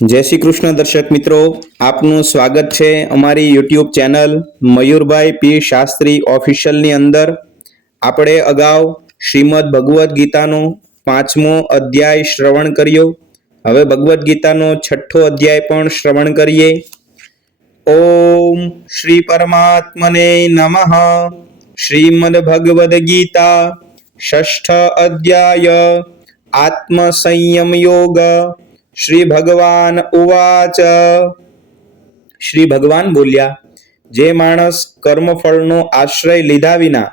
જય શ્રી કૃષ્ણ દર્શક મિત્રો, આપનું સ્વાગત છે અમારી યુટ્યુબ ચેનલ મયુરભાઈ પી શાસ્ત્રી ઓફિશિયલની અંદર. આપણે અગાઉ શ્રીમદ ભગવદ્ ગીતાનો 5મો અધ્યાય શ્રવણ કર્યો. હવે ભગવદ્ ગીતાનો 6થો અધ્યાય પણ શ્રવણ કરીએ. ઓમ શ્રી પરમાત્મને નમઃ. શ્રીમદ ભગવદ્ ગીતા 6ઠ અધ્યાય આત્મ સંયમ યોગ. શ્રી ભગવાન ઉવાચ. શ્રી ભગવાન બોલ્યા, જે માણસ કર્મફળનો આશ્રય લીધા વિના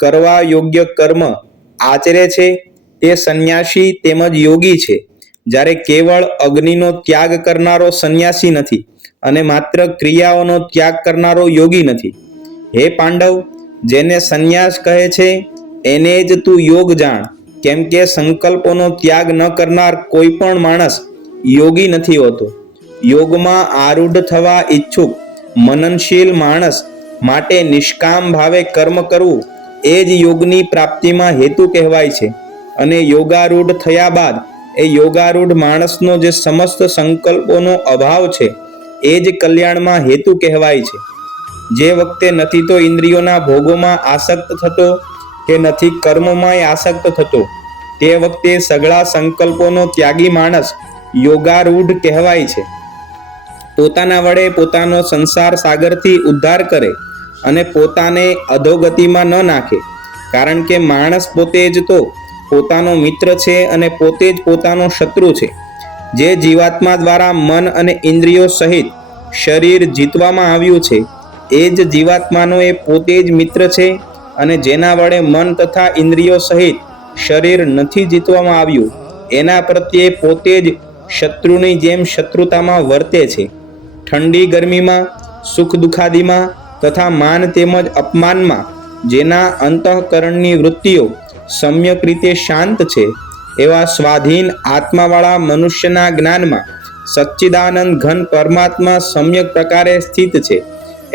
કરવા યોગ્ય કર્મ આચરે છે તે સંન્યાસી તેમજ યોગી છે. જ્યારે કેવળ અગ્નિનો ત્યાગ કરનારો સંન્યાસી નથી અને માત્ર ક્રિયાઓનો ત્યાગ કરનારો યોગી નથી. હે પાંડવ, જેને સંન્યાસ કહે છે એને જ તું યોગ જાણ, કેમ કે સંકલ્પોનો ત્યાગ ન કરનાર કોઈ પણ માણસ યોગી નથી હોતો. યોગમાં આરૂઢ થવા ઈચ્છુક મનનશીલ માણસ માટે નિષ્કામ ભાવે કર્મ કરવું એ જ યોગની પ્રાપ્તિમાં હેતુ કહેવાય છે. અને યોગારૂઢ થયા બાદ એ યોગારૂઢ માણસનો જે સમસ્ત સંકલ્પોનો અભાવ છે એ જ કલ્યાણમાં હેતુ કહેવાય છે. જે વખતે નથી તો ઇન્દ્રિયોના ભોગોમાં આસક્ત થતો કે નથી કર્મોમાંય આસક્ત થતો, તે વખતે સઘળા સંકલ્પોનો ત્યાગી માણસ યોગારૂઢ કહેવાય છે. પોતાના વડે પોતાનો સંસાર સાગરથી ઉદ્ધાર કરે અને પોતાને અધોગતિમાં ન નાખે. કારણ કે માણસ પોતે જ તો પોતાનો મિત્ર છે અને પોતે જ પોતાનો શત્રુ છે. જે જીવાત્મા દ્વારા મન અને ઇન્દ્રિયો સહિત શરીર જીતવામાં આવ્યું છે એ જ જીવાત્માનો એ પોતે જ મિત્ર છે. અને જેના વડે મન તથા ઇન્દ્રિયો સહિત શરીર નથી જીતવામાં આવ્યું એના પ્રત્યે પોતે જ શત્રુની જેમ શત્રુતામાં વર્તે છે. ઠંડી ગરમીમાં, સુખ દુઃખાદીમાં તથા માન તેમજ અપમાનમાં જેના અંતઃકરણની વૃત્તિઓ સમ્યક રીતે શાંત છે એવા સ્વાધીન આત્માવાળા મનુષ્યના જ્ઞાનમાં સચ્ચિદાનંદ ઘન પરમાત્મા સમ્યક પ્રકારે સ્થિત છે.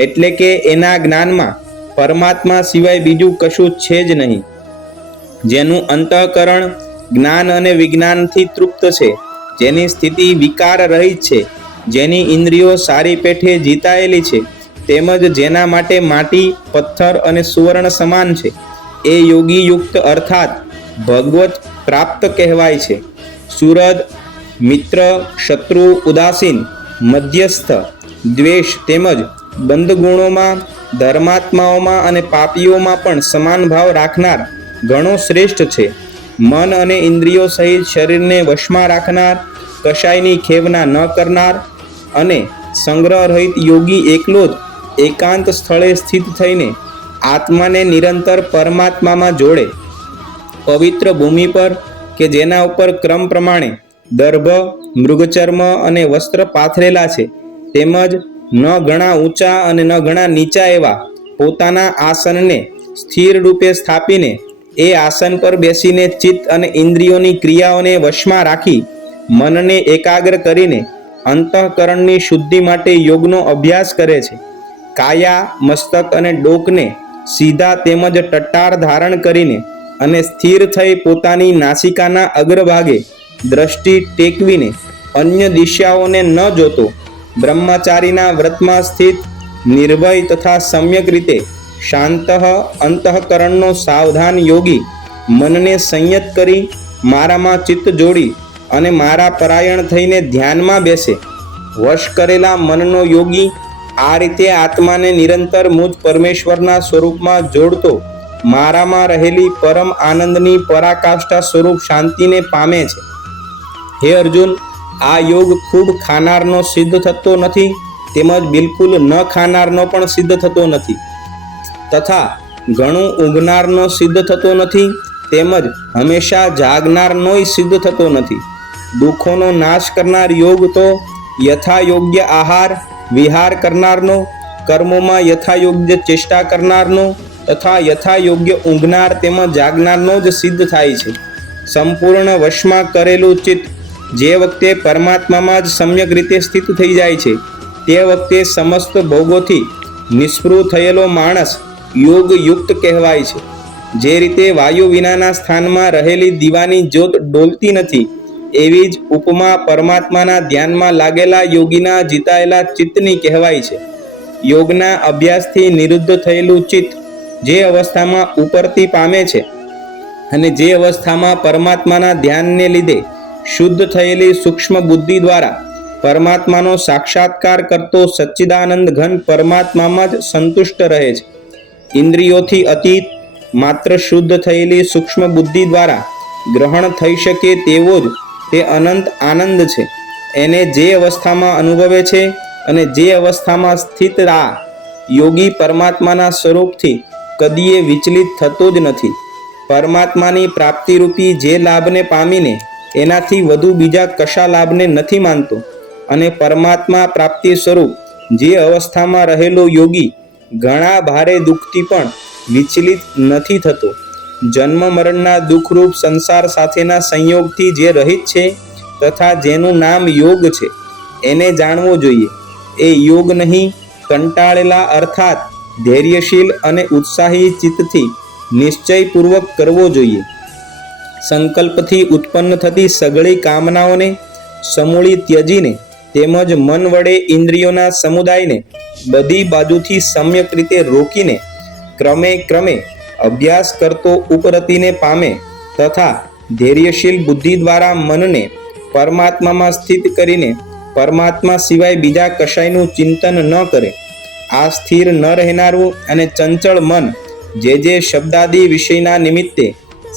એટલે કે એના જ્ઞાનમાં પરમાત્મા સિવાય બીજું કશું છે જ નહીં. જેનું અંતઃકરણ જ્ઞાન અને વિજ્ઞાનથી તૃપ્ત છે, જેની સ્થિતિ વિકાર રહિત છે, જેની ઇન્દ્રિયો સારી પેઠે જીતાયેલી છે, તેમજ જેના માટે માટી, પથ્થર અને સુવર્ણ સમાન છે, એ યોગી યુક્ત અર્થાત ભગવત પ્રાપ્ત કહેવાય છે. સુરદ, મિત્ર, શત્રુ, ઉદાસીન, મધ્યસ્થ, દ્વેષ તેમજ બંધ ગુણોમાં, ધર્માત્માઓમાં અને પાપીઓમાં પણ સમાન ભાવ રાખનાર ઘણો શ્રેષ્ઠ છે. મન અને ઇન્દ્રિયો સહિત શરીરને વશમાં રાખનાર, કશાયની ખેવના ન કરનાર અને સંગ્રહ રહિત યોગી એકલો જ એકાંત સ્થળે સ્થિત થઈને આત્માને નિરંતર પરમાત્મામાં જોડે. પવિત્ર ભૂમિ પર કે જેના ઉપર ક્રમ પ્રમાણે દર્ભ, મૃગચર્મ અને વસ્ત્ર પાથરેલા છે, તેમજ ન ઘણા ઊંચા અને ન ઘણા નીચા એવા પોતાના આસનને સ્થિર રૂપે સ્થાપીને એ આસન પર બેસીને ચિત્ત અને ઇન્દ્રિયોની ક્રિયાઓને વશમાં રાખી મનને એકાગ્ર કરીને અંતઃકરણની શુદ્ધિ માટે યોગનો અભ્યાસ કરે છે. કાયા, મસ્તક અને ડોકને સીધા તેમજ ટટ્ટાર ધારણ કરીને અને સ્થિર થઈ પોતાની નાસિકાના અગ્રભાગે દ્રષ્ટિ ટેકવીને અન્ય દિશાઓને ન જોતો બ્રહ્મચારીના વ્રતમાં સ્થિત નિર્ભય તથા સમ્યક રીતે શાંત અંતઃકરણનો સાવધાન યોગી મનને સંયત કરી મારામાં ચિત્ત જોડી અને મારા પરાયણ થઈને ધ્યાનમાં બેસે. વશ કરેલા મનનો યોગી આ રીતે આત્માને નિરંતર મુજ પરમેશ્વરના સ્વરૂપમાં જોડતો મારામાં રહેલી પરમ આનંદની પરાકાષ્ઠા સ્વરૂપ શાંતિને પામે છે. હે અર્જુન, આ યોગ ખૂબ ખાનારનો સિદ્ધ થતો નથી, તેમજ બિલકુલ ન ખાનારનો પણ સિદ્ધ થતો નથી, તથા ઘણું ઊંઘનારનો સિદ્ધ થતો નથી, તેમજ હંમેશા જાગનારનોય સિદ્ધ થતો નથી. દુઃખોનો નાશ કરનાર યોગ તો યથાયોગ્ય આહાર વિહાર કરનારનો, કર્મોમાં યથાયોગ્ય ચેષ્ટા કરનારનો તથા યથાયોગ્ય ઊંઘનાર તેમજ જાગનારનો જ સિદ્ધ થાય છે. સંપૂર્ણ વશમાં કરેલું ચિત્ત જે વખતે પરમાત્મામાં જ સમ્યક રીતે સ્થિત થઈ જાય છે, તે વખતે સમસ્ત ભોગોથી નિસ્પૃહ થયેલો માણસ યોગ યુક્ત કહેવાય છે. જે રીતે વાયુ વિનાના સ્થાનમાં રહેલી દીવાની જ્યોત ડોલતી નથી એવી જ ઉપમા પરમાત્માના ધ્યાનમાં લાગેલા યોગીના જીતાયેલા ચિત્તની કહેવાય છે. યોગના અભ્યાસથી નિરુદ્ધ થયેલું ચિત્ત જે અવસ્થામાં ઉપરતી પામે છે અને જે અવસ્થામાં પરમાત્માના ધ્યાનને લીધે શુદ્ધ થયેલી સૂક્ષ્મ બુદ્ધિ દ્વારા પરમાત્માનો સાક્ષાત્કાર કરતો સચ્ચિદાનંદ ઘન પરમાત્મામાં જ સંતુષ્ટ રહે છે. ઇન્દ્રિયોથી અતીત માત્ર શુદ્ધ થયેલી સૂક્ષ્મ બુદ્ધિ દ્વારા ગ્રહણ થઈ શકે તેવો જ તે અનંત આનંદ છે. એને જે અવસ્થામાં અનુભવે છે અને જે અવસ્થામાં સ્થિત આ યોગી પરમાત્માના સ્વરૂપથી કદીએ વિચલિત થતો જ નથી. પરમાત્માની પ્રાપ્તિરૂપી જે લાભને પામીને એનાથી વધુ બીજા કશા લાભને નથી માનતો અને પરમાત્મા પ્રાપ્તિ સ્વરૂપ જે અવસ્થામાં રહેલો યોગી ઘણા ભારે દુઃખથી પણ વિચલિત નથી થતો. જન્મ મરણના દુઃખરૂપ સંસાર સાથેના સંયોગથી જે રહિત છે તથા જેનું નામ યોગ છે એને જાણવો જોઈએ. એ યોગ નહીં, કંટાળેલા અર્થાત ધૈર્યશીલ અને ઉત્સાહી ચિત્તથી નિશ્ચયપૂર્વક કરવો જોઈએ. સંકલ્પથી ઉત્પન્ન થતી સઘળી કામનાઓને સમૂળી ત્યજીને તેમજ મન વડે ઇન્દ્રિયોના સમુદાયને બધી બાજુથી સમ્યક રીતે રોકીને ક્રમે ક્રમે અભ્યાસ કરતો ઉપરતિને પામે તથા ધૈર્યશીલ બુદ્ધિ દ્વારા મનને પરમાત્મામાં સ્થિત કરીને પરમાત્મા સિવાય બીજા કશાયનું ચિંતન ન કરે. આ સ્થિર ન રહેનારું અને ચંચળ મન જે શબ્દાદી વિષયના નિમિત્તે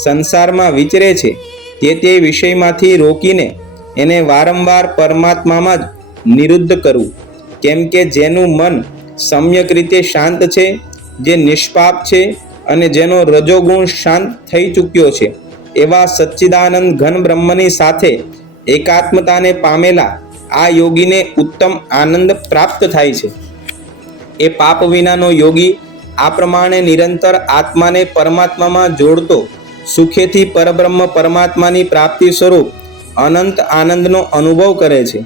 સંસારમાં વિચરે છે તે વિષયમાંથી રોકીને એને વારંવાર પરમાત્મામાં જ નિરુદ્ધ કરવું. કેમ કે જેનું મન સમ્યક રીતે શાંત છે, જે નિષ્પાપ છે અને જેનો રજોગુણ શાંત થઈ ચૂક્યો છે એવા સચ્ચિદાનંદ ઘન બ્રહ્મની સાથે એકાત્મતાને પામેલા આ યોગીને ઉત્તમ આનંદ પ્રાપ્ત થાય છે. એ પાપ વિનાનો યોગી આ પ્રમાણે નિરંતર આત્માને પરમાત્મામાં જોડતો સુખેથી પરબ્રહ્મ પરમાત્માની પ્રાપ્તિ સ્વરૂપ અનંત આનંદનો અનુભવ કરે છે.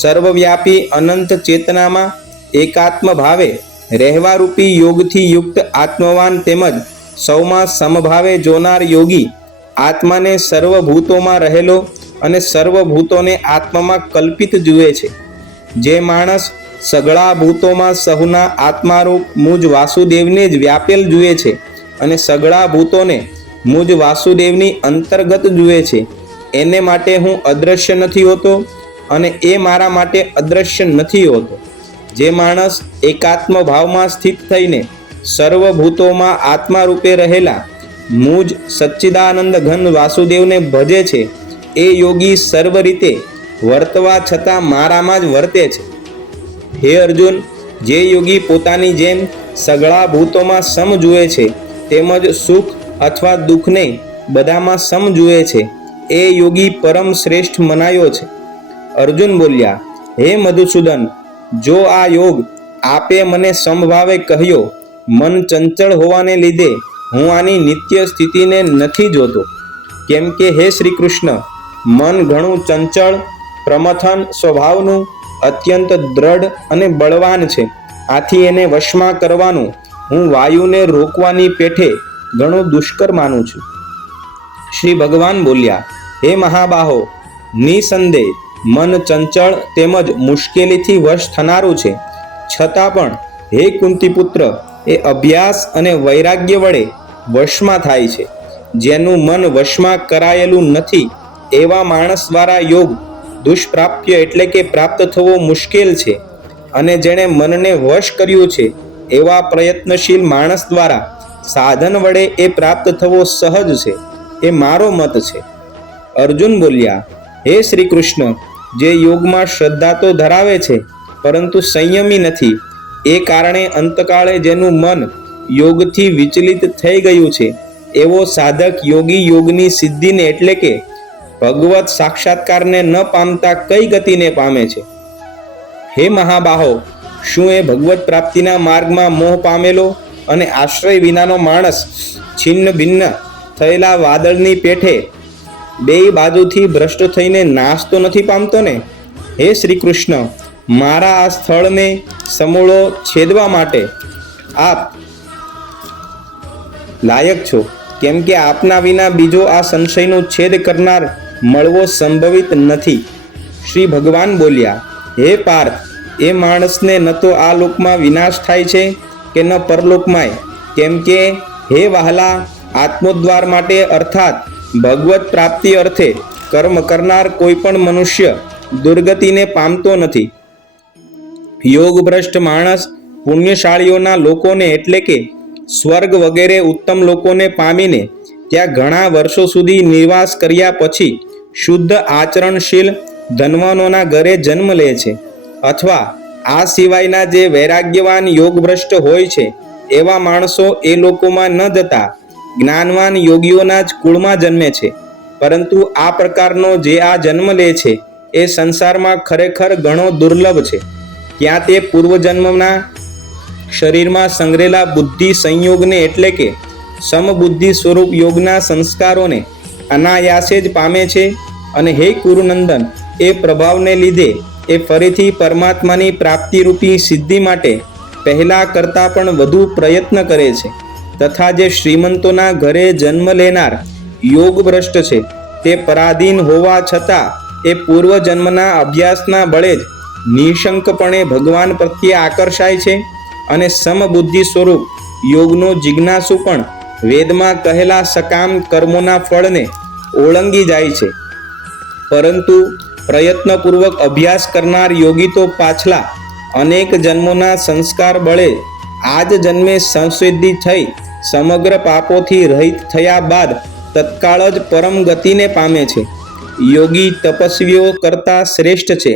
સર્વવ્યાપી અનંત ચેતનામાં એકાત્મ ભાવે રહેવારૂપી યોગથી યુક્ત આત્મવાન તેમજ સૌમાં સમભાવે જોનાર યોગી આત્માને સર્વભૂતોમાં રહેલો અને સર્વભૂતોને આત્મામાં કલ્પિત જુએ છે. જે માણસ સઘળા ભૂતોમાં સહુના આત્મારૂપ મુજ વાસુદેવને જ વ્યાપેલ જુએ છે અને સઘળા ભૂતોને મુજ વાસુદેવની અંતર્ગત જુએ છે, એને માટે હું અદ્રશ્ય નથી હોતો અને એ મારા માટે અદ્રશ્ય નથી હોતો. જે માણસ એકાત્મ ભાવમાં સ્થિત થઈને સર્વભૂતોમાં આત્મા રૂપે રહેલા મુજ સચ્ચિદાનંદ ઘન વાસુદેવને ભજે છે એ યોગી સર્વ રીતે વર્તવા છતાં મારામાં જ વર્તે છે. હે અર્જુન, જે યોગી પોતાની જેમ સઘળા ભૂતોમાં સમ જુએ છે તેમજ સુખ અથવા દુઃખને બધામાં સમ જુએ છે એ યોગી પરમ શ્રેષ્ઠ મનાયો છે. અર્જુન બોલ્યા, હે મધુસૂદન, જો આ યોગ આપે મને સમભાવે કહ્યો, મન ચંચળ હોવાને લીધે હું આની નિત્ય સ્થિતિને નથી જોતો. કેમ કે હે શ્રી કૃષ્ણ, મન ઘણું ચંચળ, પ્રમથન સ્વભાવનું, અત્યંત દ્રઢ અને બળવાન છે. આથી એને વશમાં કરવાનું હું વાયુને રોકવાની પેઠે ઘણું દુષ્કર માનું છું. શ્રી ભગવાન બોલ્યા, હે મહાબાહો, નિસંદેહ મન ચંચળ તેમજ મુશ્કેલીથી વશ થનારું છે. છતાં પણ હે કુંતીપુત્ર, એ અભ્યાસ અને વૈરાગ્ય વડે વશમાં થાય છે. જેનું મન વશમાં કરાયેલું નથી એવા માણસ દ્વારા યોગ દુષ્પ્રાપ્ય એટલે કે પ્રાપ્ત થવો મુશ્કેલ છે, અને જેણે મનને વશ કર્યું છે એવા પ્રયત્નશીલ માણસ દ્વારા સાધન વડે એ પ્રાપ્ત થવો સહજ છે. એ મારો મત છે. અર્જુન બોલ્યા, હે શ્રી કૃષ્ણ, જે યોગમાં શ્રદ્ધા તો ધરાવે છે પરંતુ સંયમી નથી, એ કારણે અંતકાળે જેનું મન યોગથી વિચલિત થઈ ગયું છે એવો સાધક યોગી યોગની સિદ્ધિને એટલે કે ભગવત સાક્ષાત્કારને ન પામતા કઈ ગતિને પામે છે? હે મહાબાહો, શું એ ભગવત પ્રાપ્તિના માર્ગમાં મોહ પામેલો અને આશ્રય વિનાનો માણસ છિન્ન ભિન્ન થયેલા વાદળની પેઠે બેય બાજુથી ભ્રષ્ટ થઈને નાશ તો નથી પામતો ને? હે શ્રી કૃષ્ણ, મારા આ સ્થળને સમૂળો છેદવા માટે આપ લાયક છો, કેમ કે આપના વિના બીજો આ સંશયનો છેદ કરનાર મળવો સંભવિત નથી. શ્રી ભગવાન બોલ્યા, હે પાર્થ, એ માણસને ન તો આ લોકમાં વિનાશ થાય છે કે ન પરલોકમાંય. કેમ કે હે વહાલા, આત્મોદ્ધાર માટે અર્થાત ભગવત પ્રાપ્તિ અર્થે કર્મ કરનાર કોઈ પણ મનુષ્ય દુર્ગતિને પામતો નથી. યોગભ્રષ્ટ માણસ પુણ્યશાળીઓના લોકોને એટલે કે સ્વર્ગ વગેરે ઉત્તમ લોકોને પામીને ત્યાં ઘણા વર્ષો સુધી નિવાસ કર્યા પછી શુદ્ધ આચરણશીલ ધનવાનોના ઘરે જન્મ લે છે. અથવા આ સિવાયના જે વૈરાગ્યવાન યોગભ્રષ્ટ હોય છે એવા માણસો એ લોકોમાં ન જતા જ્ઞાનવાન યોગીઓના જ કુળમાં જન્મે છે. પરંતુ આ પ્રકારનો જે આ જન્મ લે છે એ સંસારમાં ખરેખર ઘણો દુર્લભ છે. ત્યાં તે પૂર્વજન્મના શરીરમાં સંગ્રેલા બુદ્ધિ સંયોગને એટલે કે સમબુદ્ધિ સ્વરૂપ યોગના સંસ્કારોને અનાયાસે જ પામે છે. અને હે કુરુનંદન, એ પ્રભાવને લીધે એ ફરીથી પરમાત્માની પ્રાપ્તિરૂપી સિદ્ધિ માટે પહેલા કરતાં પણ વધુ પ્રયત્ન કરે છે. તથા જે શ્રીમંતોના ઘરે જન્મ લેનાર યોગભ્રષ્ટ છે તે પરાધીન હોવા છતાં એ પૂર્વજન્મના અભ્યાસના બળે જ નિઃશંકપણે ભગવાન પ્રત્યે આકર્ષાય છે અને સમબુદ્ધિ સ્વરૂપ યોગનો જિજ્ઞાસુ પણ વેદમાં કહેલા સકામ કર્મોના ફળને ઓળંગી જાય છે. પરંતુ પ્રયત્નપૂર્વક અભ્યાસ કરનાર યોગી તો પાછલા અનેક જન્મોના સંસ્કાર બળે આ જ જન્મે સંસિદ્ધિ થઈ સમગ્ર પાપોથી રહિત થયા બાદ તત્કાળ જ પરમ ગતિને પામે છે. યોગી તપસ્વીઓ કરતાં શ્રેષ્ઠ છે,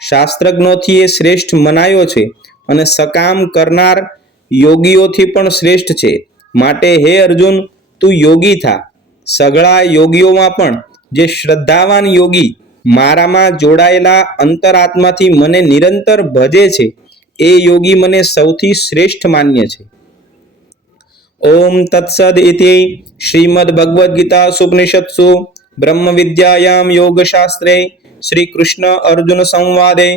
શાસ્ત્રજ્ઞોથી એ શ્રેષ્ઠ મનાયો છે અને સકામ કરનાર યોગીઓથી પણ શ્રેષ્ઠ છે. માટે હે અર્જુન, તું યોગી થા. સઘળા યોગીઓમાં પણ જે શ્રદ્ધાવાન યોગી મારામાં જોડાયેલા અંતરાત્માથી મને નિરંતર ભજે છે એ યોગી મને સૌથી શ્રેષ્ઠ માન્ય છે. ઓમ તત્સદ ઇતિ શ્રીમદ ભગવદ્ ગીતા સુપનિષત્સુ બ્રહ્મ વિદ્યાયામ યોગશાસ્ત્રે શ્રી કૃષ્ણ અર્જુન સંવાદે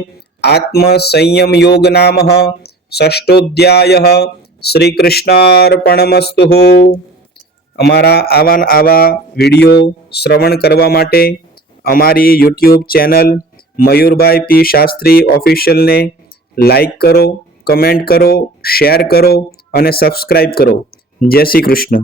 આત્મ સંયમ યોગ નામઃ ષષ્ઠોધ્યાયઃ. શ્રી કૃષ્ણાર્પણમસ્તુ. અમારા આવા વિડીયો શ્રવણ કરવા માટે અમારી યુટ્યુબ ચેનલ મયુરભાઈ પી શાસ્ત્રી ઓફિશિયલને લાઈક કરો, કમેન્ટ કરો, શેર કરો અને સબસ્ક્રાઈબ કરો. જય શ્રી કૃષ્ણ.